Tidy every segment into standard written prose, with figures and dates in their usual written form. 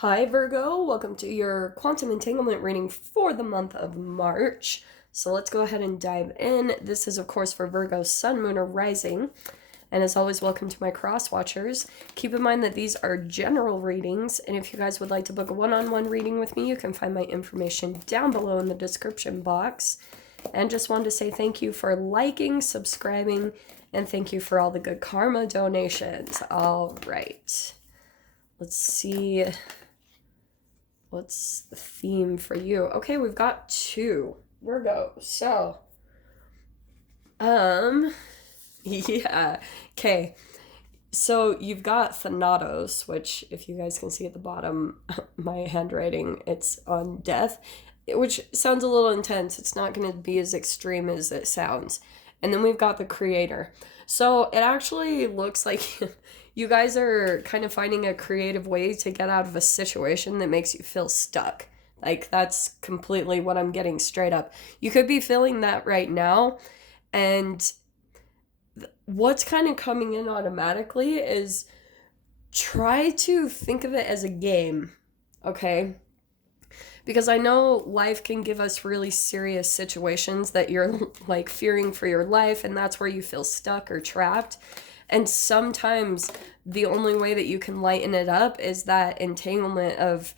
Hi, Virgo. Welcome to your quantum entanglement reading for the month of March. So let's go ahead and dive in. This is, of course, for Virgo, Sun, Moon, or Rising. And as always, welcome to my cross watchers. Keep in mind that these are general readings. And if you guys would like to book a one-on-one reading with me, you can find my information down below in the description box. And just wanted to say thank you for liking, subscribing, and thank you for all the good karma donations. All right. Let's see. What's the theme for you? Okay, we've got two. Virgo. So, yeah. Okay. So you've got Thanatos, which if you guys can see at the bottom, my handwriting, it's on death, which sounds a little intense. It's not going to be as extreme as it sounds. And then we've got the Creator. So it actually looks like you guys are kind of finding a creative way to get out of a situation that makes you feel stuck. Like, that's completely what I'm getting straight up. You could be feeling that right now. And what's kind of coming in automatically is try to think of it as a game, okay? Because I know life can give us really serious situations that you're like fearing for your life, and that's where you feel stuck or trapped. And sometimes the only way that you can lighten it up is that entanglement of,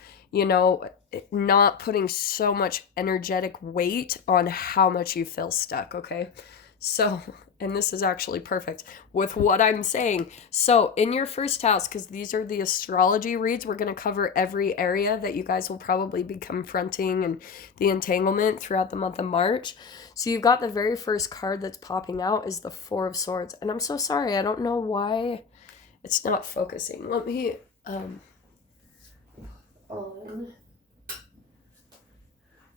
not putting so much energetic weight on how much you feel stuck, okay? So, and this is actually perfect with what I'm saying. So, in your first house, because these are the astrology reads, we're going to cover every area that you guys will probably be confronting and the entanglement throughout the month of March. So, you've got the very first card that's popping out is the Four of Swords. And I'm so sorry, I don't know why it's not focusing. Let me, on.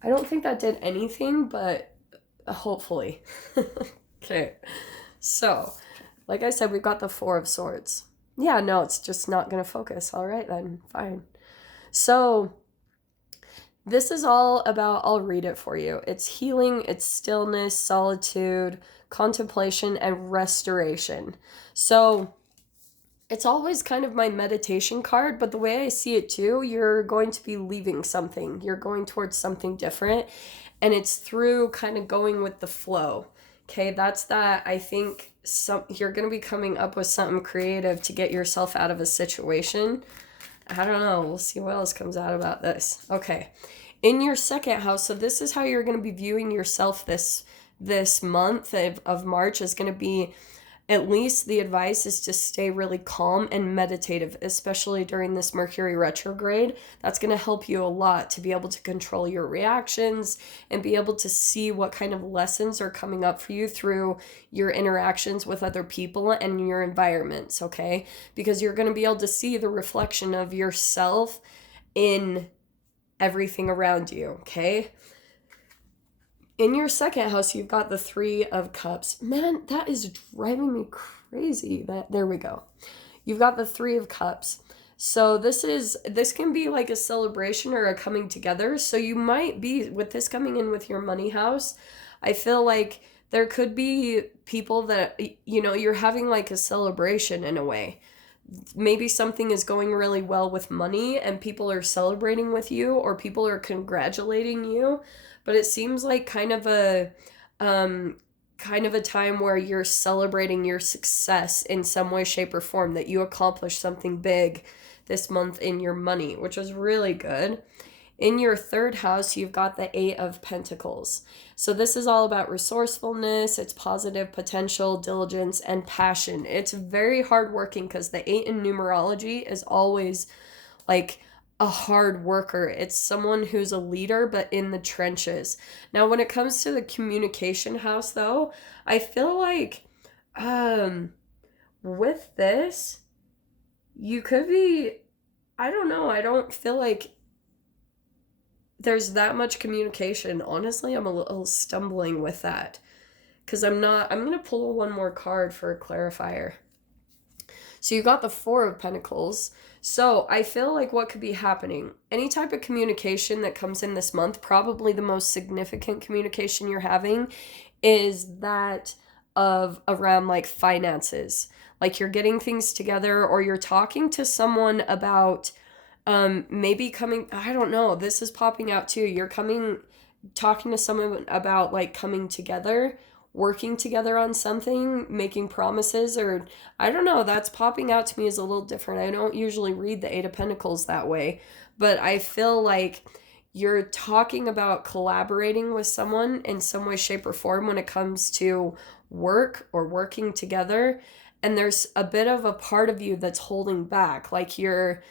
I don't think that did anything, but hopefully. Okay. So, like I said, we've got the Four of Swords. Yeah, no, it's just not going to focus. All right, then. Fine. So, this is all about, I'll read it for you. It's healing, it's stillness, solitude, contemplation, and restoration. So, it's always kind of my meditation card, but the way I see it too, you're going to be leaving something. You're going towards something different, and it's through kind of going with the flow. Okay, that's that. I think you're going to be coming up with something creative to get yourself out of a situation. I don't know. We'll see what else comes out about this. Okay. In your second house, so this is how you're going to be viewing yourself this month of March is going to be, at least the advice is to stay really calm and meditative, especially during this Mercury retrograde. That's going to help you a lot to be able to control your reactions and be able to see what kind of lessons are coming up for you through your interactions with other people and your environments, okay? Because you're going to be able to see the reflection of yourself in everything around you, okay? In your second house, you've got the Three of Cups. Man, that is driving me crazy. There we go. You've got the Three of Cups. So this can be like a celebration or a coming together. So you might be, with this coming in with your money house, I feel like there could be people that, you're having like a celebration in a way. Maybe something is going really well with money and people are celebrating with you or people are congratulating you, but it seems like kind of a time where you're celebrating your success in some way, shape, or form, that you accomplished something big this month in your money, which is really good. In your third house, you've got the Eight of Pentacles. So this is all about resourcefulness, it's positive potential, diligence, and passion. It's very hardworking because the 8 in numerology is always like a hard worker. It's someone who's a leader, but in the trenches. Now, when it comes to the communication house, though, I feel like with this, you could be, I don't know, I don't feel like there's that much communication. Honestly, I'm a little stumbling with that because I'm going to pull one more card for a clarifier. So you got the Four of Pentacles. So I feel like what could be happening, any type of communication that comes in this month, probably the most significant communication you're having is that of around like finances. Like you're getting things together or you're talking to someone about Maybe coming, I don't know, this is popping out too. You're talking to someone about like coming together, working together on something, making promises, or I don't know, that's popping out to me as a little different. I don't usually read the Eight of Pentacles that way, but I feel like you're talking about collaborating with someone in some way, shape, or form when it comes to work or working together. And there's a bit of a part of you that's holding back, like you're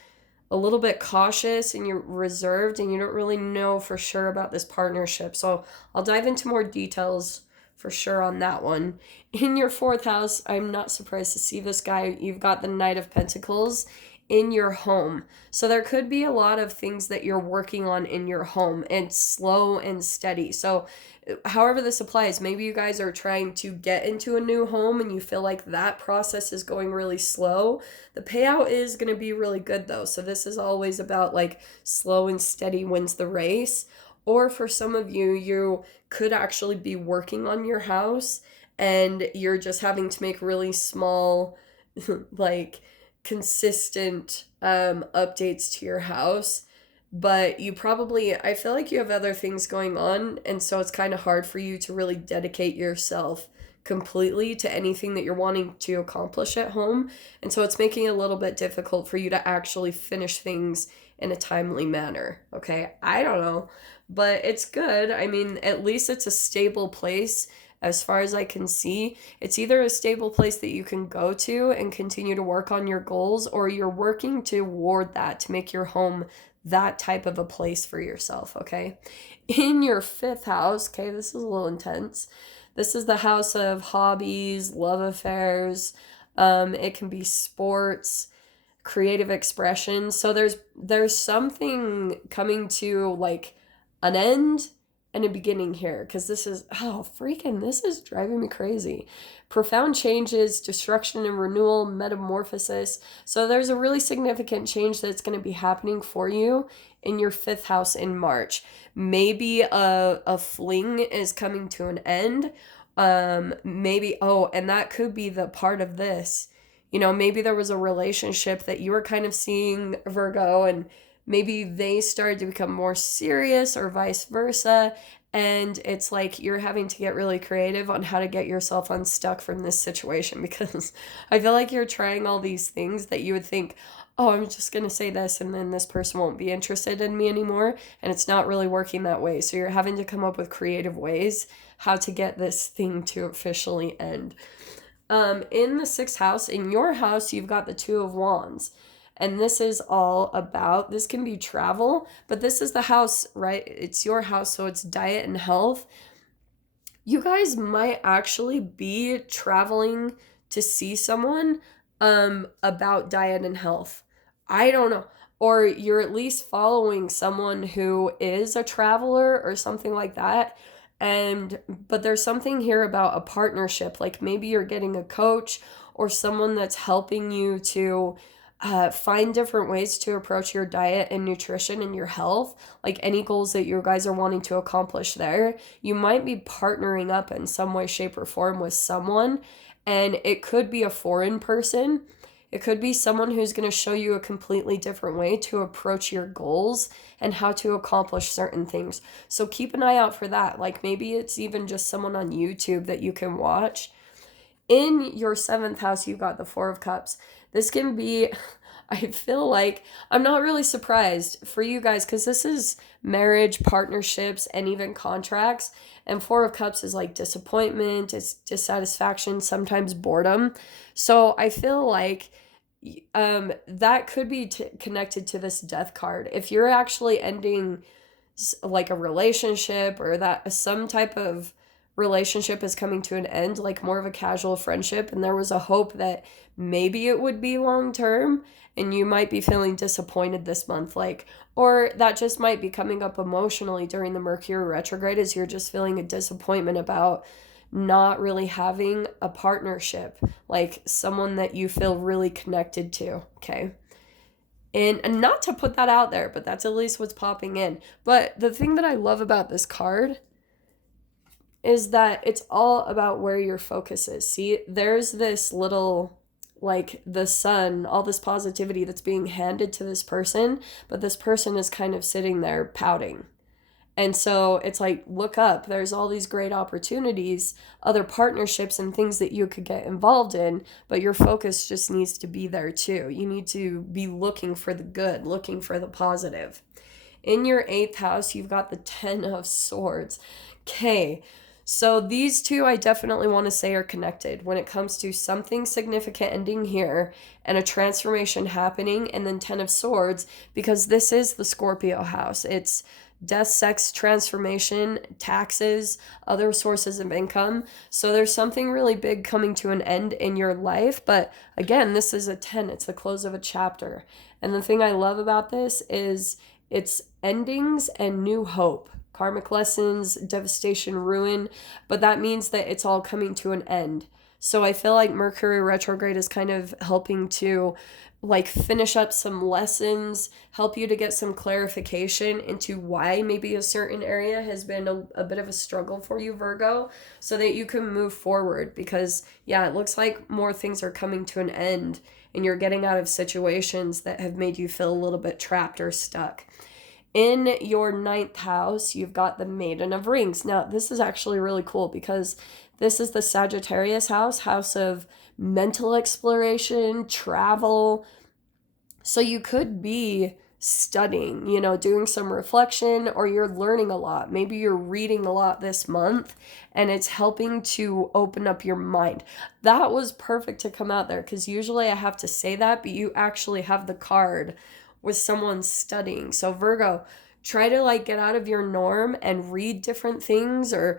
a little bit cautious and you're reserved and you don't really know for sure about this partnership. So I'll dive into more details for sure on that one. In your fourth house, I'm not surprised to see this guy. You've got the Knight of Pentacles in your home. So there could be a lot of things that you're working on in your home and slow and steady. So however this applies, maybe you guys are trying to get into a new home and you feel like that process is going really slow. The payout is going to be really good though. So this is always about like slow and steady wins the race. Or for some of you, you could actually be working on your house and you're just having to make really small like consistent updates to your house, but you probably, I feel like you have other things going on, and so it's kind of hard for you to really dedicate yourself completely to anything that you're wanting to accomplish at home, and so it's making it a little bit difficult for you to actually finish things in a timely manner. Okay, I don't know, but it's good. I mean, at least it's a stable place. As far as I can see, it's either a stable place that you can go to and continue to work on your goals, or you're working toward that to make your home that type of a place for yourself, okay? In your fifth house, okay, this is a little intense. This is the house of hobbies, love affairs. It can be sports, creative expression. So there's something coming to like an end and a beginning here, because this is, oh, freaking, this is driving me crazy. Profound changes, destruction and renewal, metamorphosis. So there's a really significant change that's going to be happening for you in your fifth house in March. Maybe a fling is coming to an end. Maybe, oh, and that could be the part of this. You know, maybe there was a relationship that you were kind of seeing, Virgo, and maybe they started to become more serious or vice versa. And it's like you're having to get really creative on how to get yourself unstuck from this situation, because I feel like you're trying all these things that you would think, oh, I'm just going to say this and then this person won't be interested in me anymore. And it's not really working that way. So you're having to come up with creative ways how to get this thing to officially end. In the sixth house, in your house, you've got the Two of Wands. And this is all about, this can be travel, but this is the house, right? It's your house, so it's diet and health. You guys might actually be traveling to see someone about diet and health. I don't know. Or you're at least following someone who is a traveler or something like that. But there's something here about a partnership. Like maybe you're getting a coach or someone that's helping you to find different ways to approach your diet and nutrition and your health, like any goals that you guys are wanting to accomplish there. You might be partnering up in some way, shape, or form with someone, and it could be a foreign person. It could be someone who's going to show you a completely different way to approach your goals and how to accomplish certain things. So keep an eye out for that. Like maybe it's even just someone on YouTube that you can watch. In your seventh house, you've got the Four of Cups. This can be, I feel like, I'm not really surprised for you guys, because this is marriage, partnerships, and even contracts. And Four of Cups is like disappointment, it's dissatisfaction, sometimes boredom. So I feel like that could be connected to this Death card. If you're actually ending like a relationship, or that some type of relationship is coming to an end, like more of a casual friendship, and there was a hope that maybe it would be long term, and you might be feeling disappointed this month, like, or that just might be coming up emotionally during the Mercury retrograde, as you're just feeling a disappointment about not really having a partnership, like someone that you feel really connected to, okay? And not to put that out there, but that's at least what's popping in. But the thing that I love about this card is that it's all about where your focus is. See, there's this little like the sun, all this positivity that's being handed to this person, but this person is kind of sitting there pouting. And so it's like, look up. There's all these great opportunities, other partnerships and things that you could get involved in, but your focus just needs to be there too. You need to be looking for the good, looking for the positive. In your 8th house, you've got the 10 of Swords. Okay, so these two I definitely want to say are connected when it comes to something significant ending here and a transformation happening, and then 10 of Swords, because this is the Scorpio house. It's death, sex, transformation, taxes, other sources of income. So there's something really big coming to an end in your life. But again, this is a 10. It's the close of a chapter. And the thing I love about this is it's endings and new hope. Karmic lessons, devastation, ruin. But that means that it's all coming to an end. So I feel like Mercury retrograde is kind of helping to like finish up some lessons, help you to get some clarification into why maybe a certain area has been a bit of a struggle for you, Virgo, so that you can move forward. Because yeah, it looks like more things are coming to an end and you're getting out of situations that have made you feel a little bit trapped or stuck. In your 9th house, you've got the Maiden of Rings. Now, this is actually really cool because this is the Sagittarius house, house of mental exploration, travel. So you could be studying, doing some reflection, or you're learning a lot. Maybe you're reading a lot this month and it's helping to open up your mind. That was perfect to come out there because usually I have to say that, but you actually have the card with someone studying. So Virgo, try to like get out of your norm and read different things, or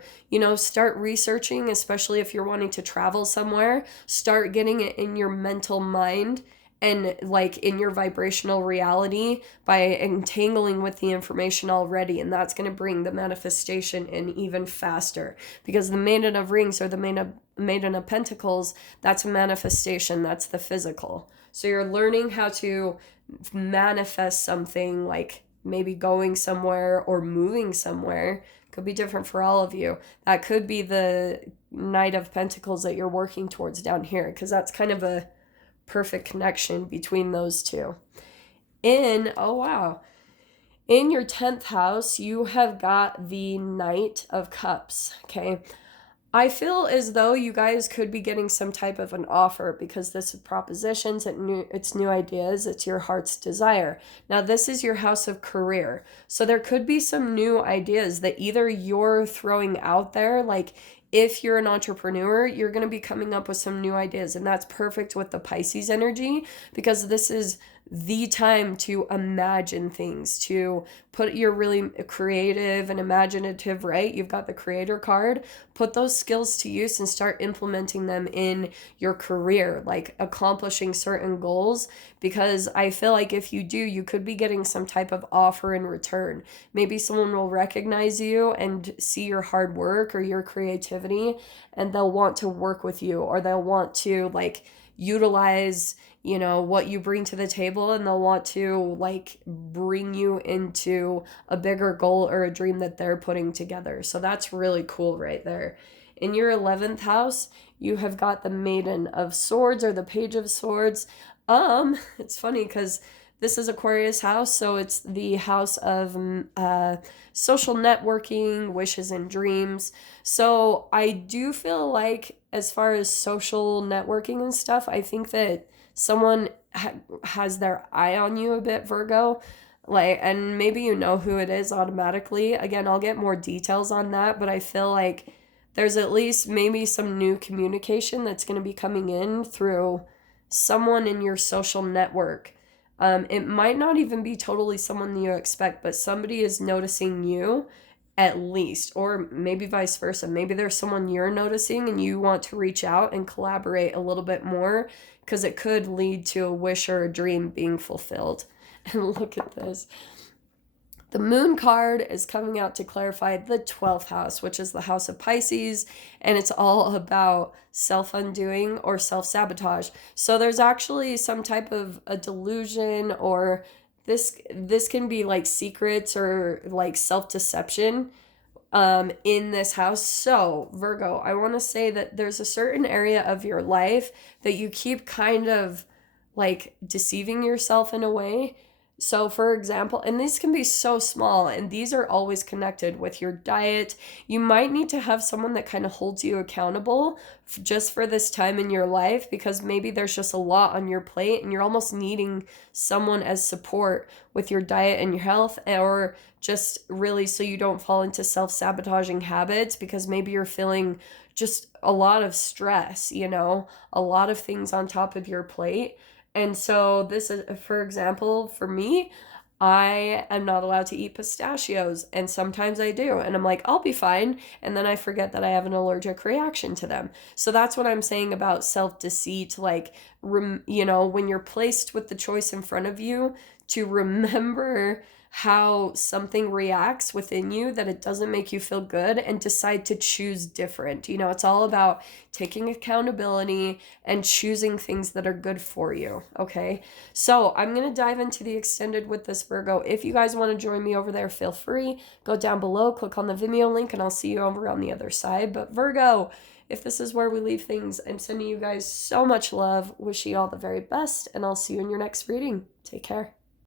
start researching, especially if you're wanting to travel somewhere. Start getting it in your mental mind and like in your vibrational reality by entangling with the information already, and that's going to bring the manifestation in even faster, because the Maiden of Rings or the Maiden of Pentacles, that's a manifestation, that's the physical. So you're learning how to manifest something, like maybe going somewhere or moving somewhere. Could be different for all of you. That could be the Knight of Pentacles that you're working towards down here, because that's kind of a perfect connection between those two. In your 10th house, you have got the Knight of Cups. Okay, I feel as though you guys could be getting some type of an offer, because this is propositions, it's new ideas, it's your heart's desire. Now, this is your house of career. So there could be some new ideas that either you're throwing out there, like if you're an entrepreneur, you're going to be coming up with some new ideas. And that's perfect with the Pisces energy, because this is the time to imagine things, to put your really creative and imaginative, right? You've got the creator card. Put those skills to use and start implementing them in your career, like accomplishing certain goals, because I feel like if you do, you could be getting some type of offer in return. Maybe someone will recognize you and see your hard work or your creativity, and they'll want to work with you, or they'll want to like utilize what you bring to the table, and they'll want to like bring you into a bigger goal or a dream that they're putting together. So that's really cool right there. In your 11th house, you have got the Maiden of Swords or the Page of Swords. It's funny because this is Aquarius house, so it's the house of social networking, wishes and dreams. So I do feel like as far as social networking and stuff, I think that someone has their eye on you a bit, Virgo, like, and maybe you know who it is automatically. Again, I'll get more details on that, but I feel like there's at least maybe some new communication that's going to be coming in through someone in your social network. It might not even be totally someone you expect, but somebody is noticing you at least, or maybe vice versa. Maybe there's someone you're noticing and you want to reach out and collaborate a little bit more, because it could lead to a wish or a dream being fulfilled. And look at this. The Moon card is coming out to clarify the 12th house, which is the house of Pisces, and it's all about self-undoing or self-sabotage. So there's actually some type of a delusion, or this can be like secrets or like self-deception in this house. So, Virgo, I want to say that there's a certain area of your life that you keep kind of like deceiving yourself in a way. So, for example, and these can be so small, and these are always connected with your diet. You might need to have someone that kind of holds you accountable just for this time in your life, because maybe there's just a lot on your plate and you're almost needing someone as support with your diet and your health, or just really so you don't fall into self-sabotaging habits, because maybe you're feeling just a lot of stress, a lot of things on top of your plate. And so this is, for example, for me, I am not allowed to eat pistachios, and sometimes I do, and I'm like, I'll be fine, and then I forget that I have an allergic reaction to them. So that's what I'm saying about self-deceit, like, when you're placed with the choice in front of you, to remember how something reacts within you, that it doesn't make you feel good, and decide to choose different. It's all about taking accountability and choosing things that are good for you, okay? So I'm going to dive into the extended with this, Virgo. If you guys want to join me over there, feel free. Go down below, click on the Vimeo link, and I'll see you over on the other side. But Virgo, if this is where we leave things, I'm sending you guys so much love. Wish you all the very best, and I'll see you in your next reading. Take care.